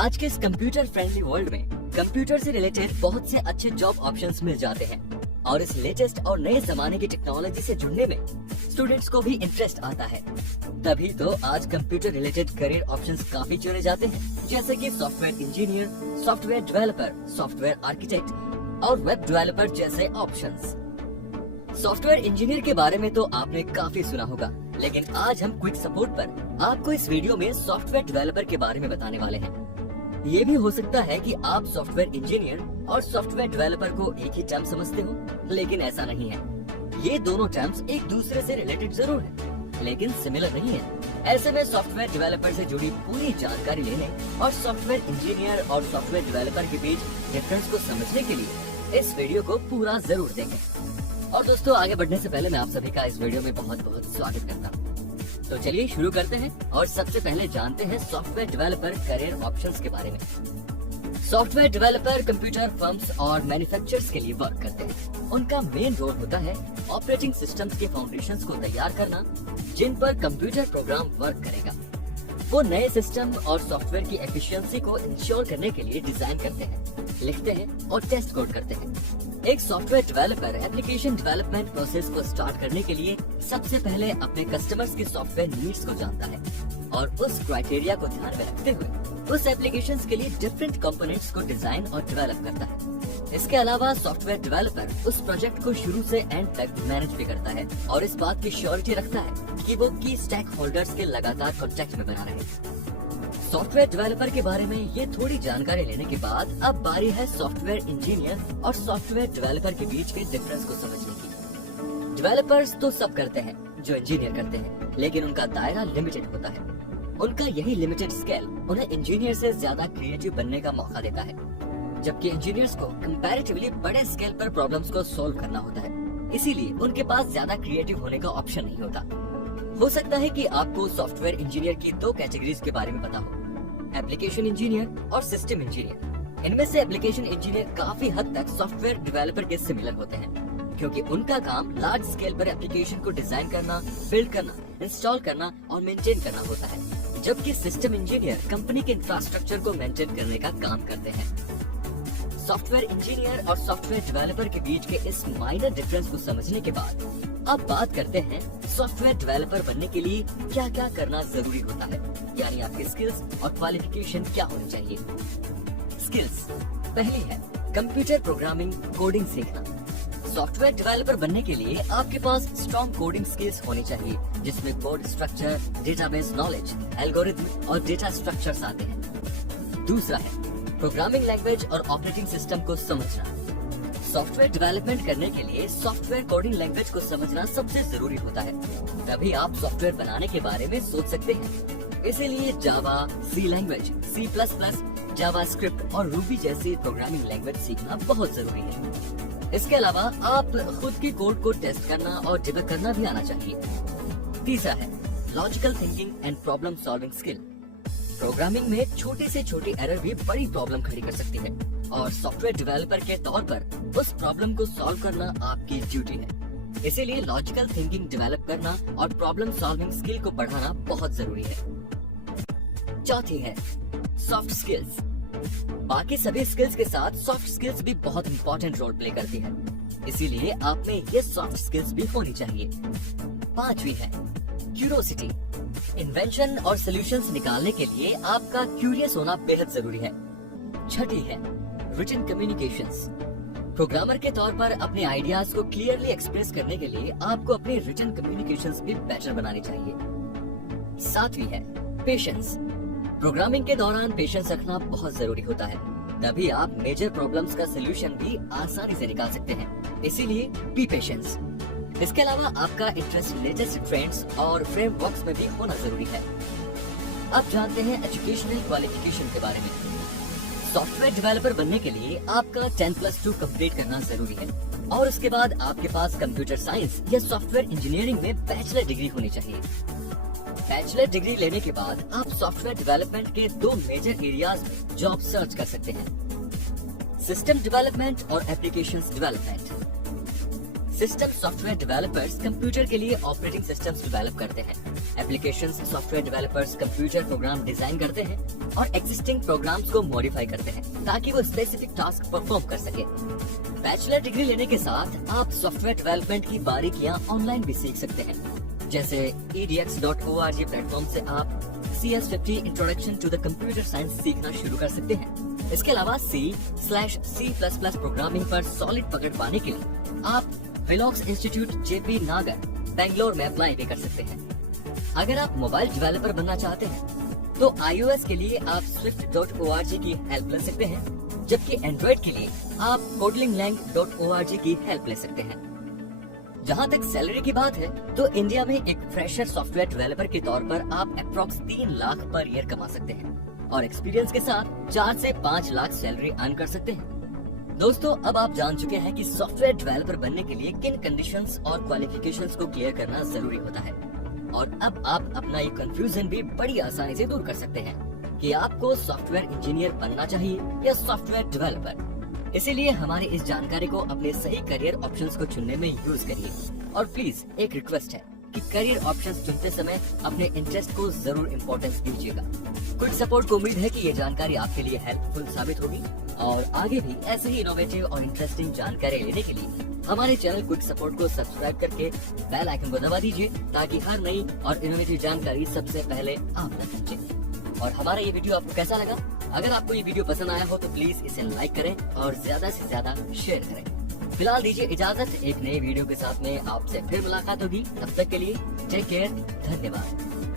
आज के इस कंप्यूटर फ्रेंडली वर्ल्ड में कंप्यूटर से रिलेटेड बहुत से अच्छे जॉब ऑप्शंस मिल जाते हैं और इस लेटेस्ट और नए जमाने की टेक्नोलॉजी से जुड़ने में स्टूडेंट्स को भी इंटरेस्ट आता है। तभी तो आज कंप्यूटर रिलेटेड करियर ऑप्शंस काफी चुने जाते हैं, जैसे कि software engineer, software developer, software architect और वेब डेवलपर जैसे ऑप्शंस। सॉफ्टवेयर इंजीनियर के बारे में तो आपने काफी सुना होगा, लेकिन आज हम क्विक सपोर्ट पर आपको इस वीडियो में सॉफ्टवेयर डेवलपर के बारे में बताने वाले हैं। ये भी हो सकता है कि आप सॉफ्टवेयर इंजीनियर और सॉफ्टवेयर डेवलपर को एक ही टर्म समझते हो, लेकिन ऐसा नहीं है। ये दोनों टर्म्स एक दूसरे से रिलेटेड जरूर है, लेकिन सिमिलर नहीं है। ऐसे में सॉफ्टवेयर डेवलपर से जुड़ी पूरी जानकारी लेने और सॉफ्टवेयर इंजीनियर और सॉफ्टवेयर डेवलपर के बीच डिफरेंस को समझने के लिए इस वीडियो को पूरा जरूर देखें। और दोस्तों, आगे बढ़ने से पहले मैं आप सभी का इस वीडियो में बहुत बहुत स्वागत करता हूँ। तो चलिए शुरू करते हैं और सबसे पहले जानते हैं सॉफ्टवेयर डेवलपर करियर ऑप्शंस के बारे में। सॉफ्टवेयर डेवलपर कंप्यूटर फर्म्स और मैन्युफैक्चरर्स के लिए वर्क करते हैं। उनका मेन रोल होता है ऑपरेटिंग सिस्टम्स के फाउंडेशंस को तैयार करना, जिन पर कंप्यूटर प्रोग्राम वर्क करेगा। वो नए सिस्टम और सॉफ्टवेयर की एफिशिएंसी को इंश्योर करने के लिए डिजाइन करते हैं, लिखते हैं और टेस्ट कोड करते हैं। एक software developer application development process को स्टार्ट करने के लिए सबसे पहले अपने कस्टमर्स की सॉफ्टवेयर नीड्स को जानता है और उस क्राइटेरिया को ध्यान में रखते हुए उस एप्लीकेशंस के लिए डिफरेंट कंपोनेंट्स को डिजाइन और डेवलप करता है। इसके अलावा सॉफ्टवेयर डेवलपर उस प्रोजेक्ट को शुरू से एंड तक मैनेज भी करता है और इस बात की श्योरिटी रखता है कि वो की स्टेक होल्डर्स के लगातार कांटेक्ट में बना रहे। सॉफ्टवेयर डेवलपर के बारे में ये थोड़ी जानकारी लेने के बाद अब बारी है सॉफ्टवेयर इंजीनियर और सॉफ्टवेयर डेवलपर के बीच के डिफरेंस को समझने की। डेवलपर्स तो सब करते हैं जो इंजीनियर करते हैं, लेकिन उनका दायरा लिमिटेड होता है। उनका यही लिमिटेड स्केल उन्हें इंजीनियर से ज्यादा क्रिएटिव बनने का मौका देता है, जबकि इंजीनियर्स को कंपैरेटिवली बड़े स्केल पर प्रॉब्लम्स को सॉल्व करना होता है। इसीलिए उनके पास ज्यादा क्रिएटिव होने का ऑप्शन नहीं होता। हो सकता है कि आपको सॉफ्टवेयर इंजीनियर की दो कैटेगरीज के बारे में पता हो, एप्लीकेशन इंजीनियर और सिस्टम इंजीनियर। इनमें से एप्लीकेशन इंजीनियर काफी हद तक सॉफ्टवेयर डेवलपर के सिमिलर होते हैं, क्योंकि उनका काम लार्ज स्केल पर एप्लीकेशन को डिजाइन करना, बिल्ड करना, इंस्टॉल करना और मेंटेन करना होता है, जबकि सिस्टम इंजीनियर कंपनी के इंफ्रास्ट्रक्चर को मेंटेन करने का काम करते हैं। सॉफ्टवेयर इंजीनियर और सॉफ्टवेयर डेवलपर के बीच के इस माइनर डिफरेंस को समझने के बाद अब बात करते हैं सॉफ्टवेयर डेवलपर बनने के लिए क्या क्या करना जरूरी होता है, यानी आपकी स्किल्स और क्वालिफिकेशन क्या होनी चाहिए। स्किल्स पहली है कंप्यूटर प्रोग्रामिंग, कोडिंग सीखना। सॉफ्टवेयर डेवलपर बनने के लिए आपके पास स्ट्रॉन्ग कोडिंग स्किल्स होनी चाहिए, जिसमें code structure, database knowledge, algorithm और डेटा स्ट्रक्चर्स आते हैं। दूसरा है प्रोग्रामिंग लैंग्वेज और ऑपरेटिंग सिस्टम को समझना। सॉफ्टवेयर डेवलपमेंट करने के लिए सॉफ्टवेयर कोडिंग लैंग्वेज को समझना सबसे जरूरी होता है, तभी आप सॉफ्टवेयर बनाने के बारे में सोच सकते हैं। इसीलिए जावा, सी लैंग्वेज, C++, जावास्क्रिप्ट और रूबी जैसी प्रोग्रामिंग लैंग्वेज सीखना बहुत जरूरी है। इसके अलावा आप खुद की कोड को टेस्ट करना और डिबग करना भी आना चाहिए। तीसरा है logical thinking and problem solving skill. Programming में छोटी से छोटी एरर भी बड़ी प्रॉब्लम खड़ी कर सकती है और सॉफ्टवेयर डेवलपर के तौर पर उस प्रॉब्लम को सॉल्व करना आपकी ड्यूटी है। इसीलिए लॉजिकल थिंकिंग डेवलप करना और प्रॉब्लम सॉल्विंग स्किल को बढ़ाना बहुत जरूरी है। चौथी है सॉफ्ट स्किल्स। बाकी सभी स्किल्स के साथ सॉफ्ट स्किल्स भी बहुत इंपॉर्टेंट रोल प्ले करती है, इसीलिए आप में ये सॉफ्ट स्किल्स भी होनी चाहिए। पांचवी है क्यूरियोसिटी। इन्वेंशन और सॉल्यूशंस निकालने के लिए आपका क्यूरियस होना बेहद जरूरी है। छठी है रिटन कम्युनिकेशंस। प्रोग्रामर के तौर पर अपने आइडियाज को क्लियरली एक्सप्रेस करने के लिए आपको अपनी रिटन कम्युनिकेशंस भी बेटर बनानी चाहिए। सातवीं है पेशेंस। प्रोग्रामिंग के दौरान पेशेंस रखना बहुत जरूरी होता है, तभी आप मेजर प्रॉब्लम्स का सोल्यूशन भी आसानी से निकाल सकते हैं। इसीलिए बी पेशेंस। इसके अलावा आपका इंटरेस्ट लेटेस्ट ट्रेंड्स और फ्रेमवर्क्स में भी होना जरूरी है। अब जानते हैं एजुकेशनल क्वालिफिकेशन के बारे में। सॉफ्टवेयर डेवलपर बनने के लिए आपका 10+2 कंप्लीट करना जरूरी है और उसके बाद आपके पास कंप्यूटर साइंस या सॉफ्टवेयर इंजीनियरिंग में बैचलर डिग्री होनी चाहिए। बैचलर डिग्री लेने के बाद आप सॉफ्टवेयर डेवलपमेंट के दो मेजर एरियाज में जॉब सर्च कर सकते हैं, सिस्टम डेवलपमेंट और applications development. System software developers computer के लिए ऑपरेटिंग सिस्टम्स डेवलप करते हैं। Applications software developers computer program design करते हैं और एग्जिस्टिंग प्रोग्राम्स को मॉडिफाई करते हैं ताकि वो स्पेसिफिक टास्क परफॉर्म कर सके। बैचलर डिग्री लेने के साथ आप सॉफ्टवेयर डेवलपमेंट की बारीकियां ऑनलाइन भी सीख सकते हैं। जैसे edx.org प्लेटफॉर्म से आप CS50 introduction to the computer science सीखना शुरू कर सकते हैं। इसके अलावा C/C++ प्रोग्रामिंग पर सॉलिड पकड़ पाने के लिए आप फिलॉक्स इंस्टीट्यूट JP नागर बेंगलोर में अप्लाई भी कर सकते हैं। अगर आप मोबाइल डेवलपर बनना चाहते हैं तो iOS के लिए आप Swift.org की हेल्प ले सकते हैं, जबकि एंड्रॉइड के लिए आप Kotlinglang.org की हेल्प ले सकते हैं। जहाँ तक सैलरी की बात है तो इंडिया में एक फ्रेशर सॉफ्टवेयर डेवलपर के तौर पर आप अप्रॉक्स 3 लाख पर ईयर कमा सकते हैं और एक्सपीरियंस के साथ 4 से 5 लाख सैलरी अर्न कर सकते हैं। दोस्तों, अब आप जान चुके हैं कि सॉफ्टवेयर डेवलपर बनने के लिए किन कंडीशंस और क्वालिफिकेशंस को क्लियर करना जरूरी होता है और अब आप अपना ये कंफ्यूजन भी बड़ी आसानी से दूर कर सकते हैं कि आपको सॉफ्टवेयर इंजीनियर बनना चाहिए या सॉफ्टवेयर डेवलपर। इसीलिए हमारी इस जानकारी को अपने सही करियर ऑप्शंस को चुनने में यूज करिए और प्लीज एक रिक्वेस्ट है कि करियर ऑप्शंस चुनते समय अपने इंटरेस्ट को जरूर इम्पोर्टेंस दीजिएगा। क्विक सपोर्ट को उम्मीद है कि ये जानकारी आपके लिए हेल्पफुल साबित होगी और आगे भी ऐसे ही इनोवेटिव और इंटरेस्टिंग जानकारी लेने के लिए हमारे चैनल क्विक सपोर्ट को सब्सक्राइब करके बेल आइकन को दबा दीजिए ताकि हर नई और इनोवेटिव जानकारी सबसे पहले आप तक पहुंचे। और हमारा ये वीडियो आपको कैसा लगा? अगर आपको ये वीडियो पसंद आया हो तो प्लीज इसे लाइक करें और ज्यादा से ज्यादा शेयर करें। फिलहाल दीजिए इजाजत, एक नए वीडियो के साथ में आपसे फिर मुलाकात होगी। तब तक के लिए टेक केयर, धन्यवाद।